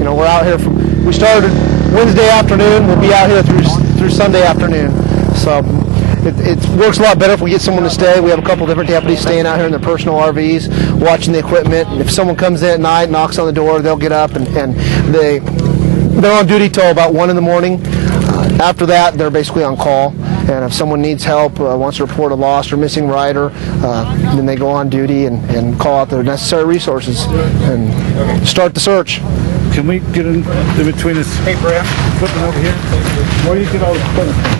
You know, we're out here we started Wednesday afternoon. We'll be out here through Sunday afternoon. So it works a lot better if we get someone to stay. We have a couple different deputies staying out here in their personal RVs, watching the equipment. And if someone comes in at night, knocks on the door, they'll get up and they're on duty till about 1 in the morning. After that, they're basically on call. And if someone needs help, wants to report a lost or missing rider, then they go on duty and call out their necessary resources and start the search. Can we get in between this equipment over here? Where do you get all the equipment from?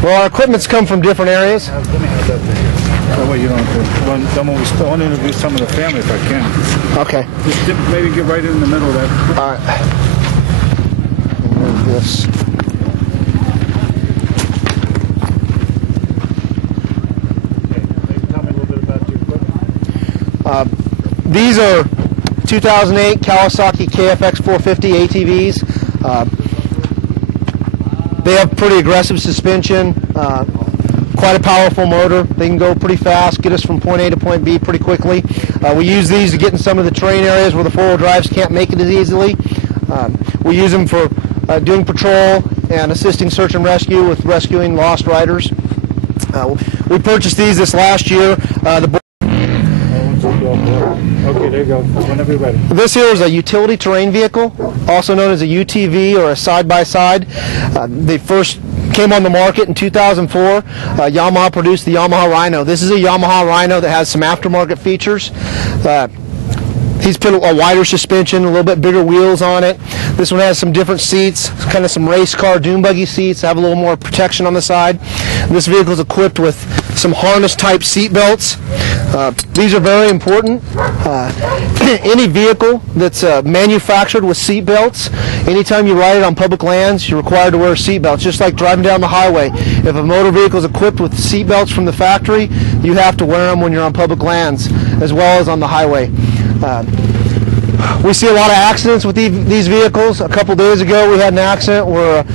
Well, our equipment's come from different areas. Let me have that thing. That way you don't have to run. I want to interview some of the family if I can. Okay. Just maybe get right in the middle of that. All right. Move this. Tell me a little bit about your equipment. These are 2008 Kawasaki KFX 450 ATVs. They have pretty aggressive suspension, quite a powerful motor. They can go pretty fast, get us from point A to point B pretty quickly. We use these to get in some of the terrain areas where the four-wheel drives can't make it as easily. We use them for doing patrol and assisting search and rescue with rescuing lost riders. We purchased these this last year. Okay, there you go. Whenever you're ready. This here is a utility terrain vehicle, also known as a UTV or a side-by-side. They first came on the market in 2004. Yamaha produced the Yamaha Rhino. This is a Yamaha Rhino that has some aftermarket features. He's put a wider suspension, a little bit bigger wheels on it. This one has some different seats, kind of some race car dune buggy seats, have a little more protection on the side. This vehicle is equipped with some harness type seat belts. These are very important. Any vehicle that's manufactured with seat belts, anytime you ride it on public lands, you're required to wear seat belts, just like driving down the highway. If a motor vehicle is equipped with seat belts from the factory, you have to wear them when you're on public lands as well as on the highway. We see a lot of accidents with these vehicles. A couple days ago we had an accident where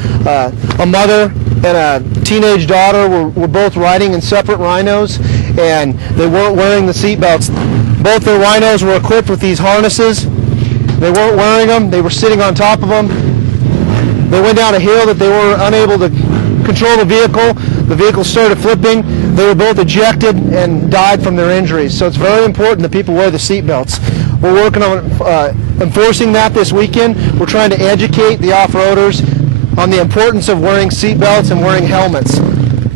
a mother and a teenage daughter were both riding in separate Rhinos, and they weren't wearing the seat belts. Both their Rhinos were equipped with these harnesses. They weren't wearing them. They were sitting on top of them. They went down a hill that they were unable to control the vehicle. The vehicle started flipping. They were both ejected and died from their injuries. So it's very important that people wear the seat belts. We're working on enforcing that this weekend. We're trying to educate the off-roaders on the importance of wearing seat belts and wearing helmets.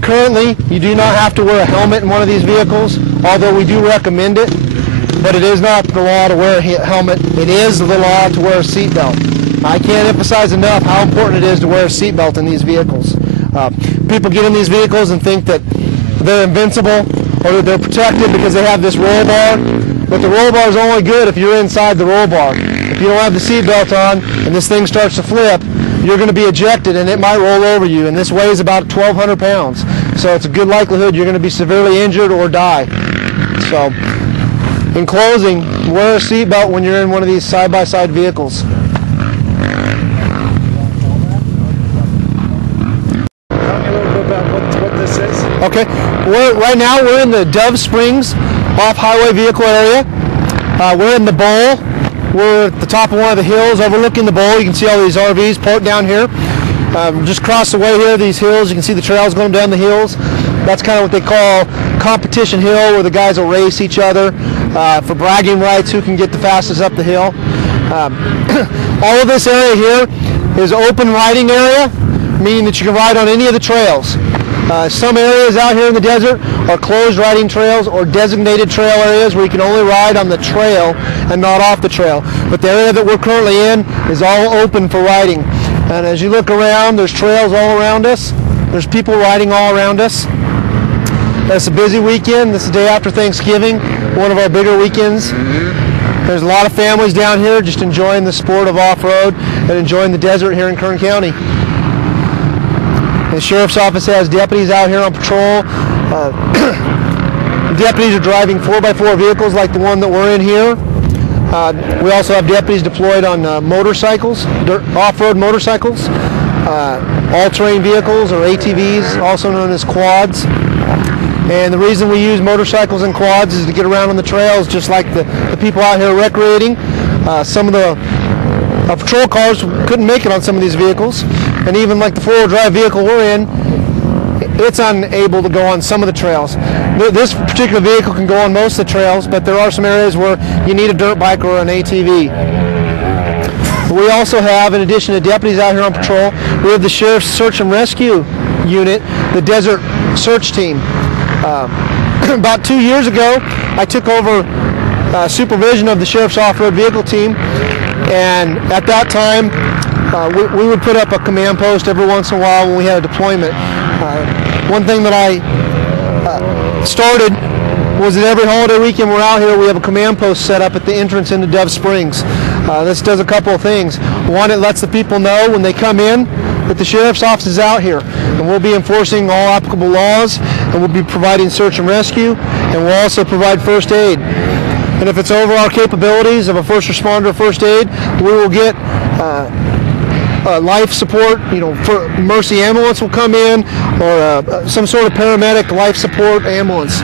Currently, you do not have to wear a helmet in one of these vehicles, although we do recommend it, but it is not the law to wear a helmet. It is the law to wear a seat belt. I can't emphasize enough how important it is to wear a seat belt in these vehicles. People get in these vehicles and think that they're invincible or that they're protected because they have this roll bar, but the roll bar is only good if you're inside the roll bar. If you don't have the seat belt on and this thing starts to flip, you're going to be ejected and it might roll over you, and this weighs about 1,200 pounds. So it's a good likelihood you're going to be severely injured or die. So in closing, wear a seat belt when you're in one of these side-by-side vehicles. Okay, right now we're in the Dove Springs off-highway vehicle area. We're in the bowl. We're at the top of one of the hills overlooking the bowl. You can see all these RVs parked down here. Just across the way here, these hills, you can see the trails going down the hills. That's kind of what they call competition hill, where the guys will race each other for bragging rights, who can get the fastest up the hill. All of this area here is open riding area, meaning that you can ride on any of the trails. Some areas out here in the desert are closed riding trails or designated trail areas where you can only ride on the trail and not off the trail. But the area that we're currently in is all open for riding. And as you look around, there's trails all around us. There's people riding all around us. It's a busy weekend. This is the day after Thanksgiving, one of our bigger weekends. There's a lot of families down here just enjoying the sport of off-road and enjoying the desert here in Kern County. The Sheriff's Office has deputies out here on patrol. Deputies are driving 4x4 vehicles like the one that we're in here. We also have deputies deployed on motorcycles, off-road motorcycles, all-terrain vehicles or ATVs, also known as quads. And the reason we use motorcycles and quads is to get around on the trails, just like the people out here recreating. Some of the patrol cars couldn't make it on some of these vehicles, and even like the four-wheel drive vehicle we're in, it's unable to go on some of the trails. This particular vehicle can go on most of the trails, but there are some areas where you need a dirt bike or an ATV. We also have, in addition to deputies out here on patrol, we have the Sheriff's Search and Rescue Unit, the Desert Search Team. About 2 years ago, I took over supervision of the Sheriff's Off-Road Vehicle Team, and at that time, we would put up a command post every once in a while when we had a deployment. One thing that I started was that every holiday weekend we're out here, we have a command post set up at the entrance into Dove Springs. This does a couple of things. One, it lets the people know when they come in that the Sheriff's Office is out here, and we'll be enforcing all applicable laws, and we'll be providing search and rescue, and we'll also provide first aid. And if it's over our capabilities of a first responder first aid, we will get life support. For Mercy ambulance will come in, or some sort of paramedic life support ambulance.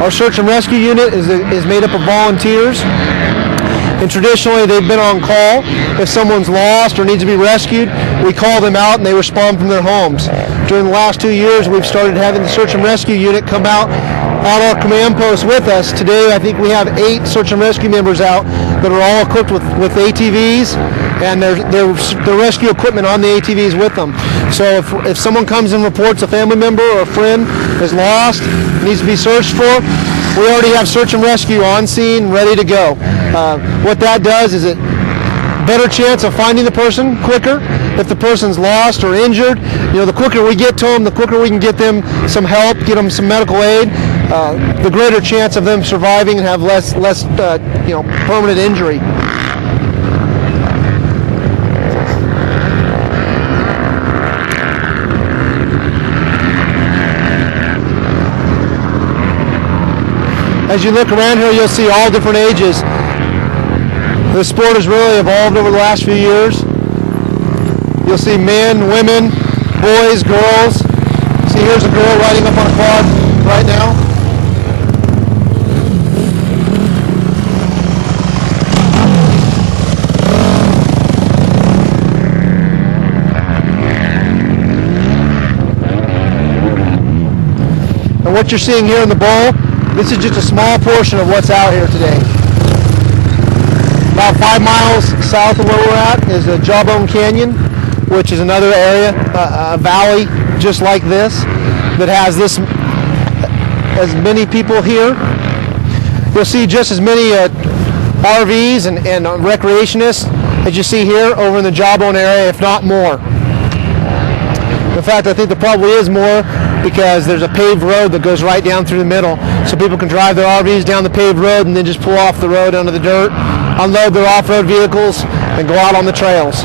Our search and rescue unit is made up of volunteers, and traditionally they've been on call. If someone's lost or needs to be rescued, we call them out and they respond from their homes. During the last 2 years, we've started having the search and rescue unit come out on our command post with us. Today, I think we have 8 search and rescue members out that are all equipped with ATVs, and their rescue equipment on the ATVs with them. So if someone comes and reports a family member or a friend is lost, needs to be searched for, we already have search and rescue on scene, ready to go. What that does is it better chance of finding the person quicker. If the person's lost or injured, the quicker we get to them, the quicker we can get them some help, get them some medical aid, the greater chance of them surviving and have less permanent injury. As you look around here, you'll see all different ages. The sport has really evolved over the last few years. You'll see men, women, boys, girls. See, here's a girl riding up on a quad right now. And what you're seeing here in the bowl, this is just a small portion of what's out here today. About 5 miles south of where we're at is the Jawbone Canyon, which is another area, a valley just like this, that has as many people here. You'll see just as many RVs and recreationists as you see here over in the Jawbone area, if not more. In fact, I think there probably is more, because there's a paved road that goes right down through the middle, so people can drive their RVs down the paved road and then just pull off the road onto the dirt, unload their off-road vehicles, and go out on the trails.